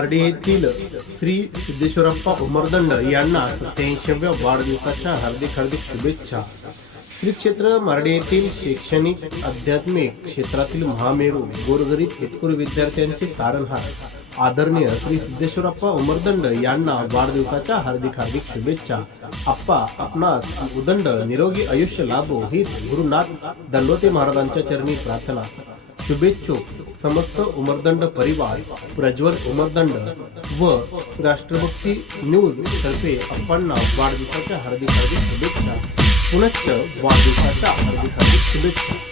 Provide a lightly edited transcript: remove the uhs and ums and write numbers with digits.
मार्डी येथील श्री सिद्धेश्वरप्पा उमरदंड यांना 87व्या वाढदिवसाच्या हार्दिक शुभेच्छा। श्री क्षेत्र मार्डी येथील शैक्षणिक आध्यात्मिक क्षेत्रातील महामेरू गोरगरीब शेतकरी विद्यार्थ्यांचे तारणहार आदरणीय श्री सिद्धेश्वरप्पा उमरदंड यांना वाढदिवसाच्या हार्दिक शुभेच्छा। अप्पा आपणास उदंड निरोगी आयुष्य लाभो हीच गुरुनाथ दंडोते महाराजांच्या चरणी प्रार्थना। शुभेच्छुक समस्त उमरदंड परिवार, प्रज्वल उमरदंड व राष्ट्रभक्ती न्यूज तर्फे अप्पांना वाढदिवसाच्या हार्दिक शुभेच्छा। पुनश्च वाढदिवसाच्या हार्दिक शुभेच्छा।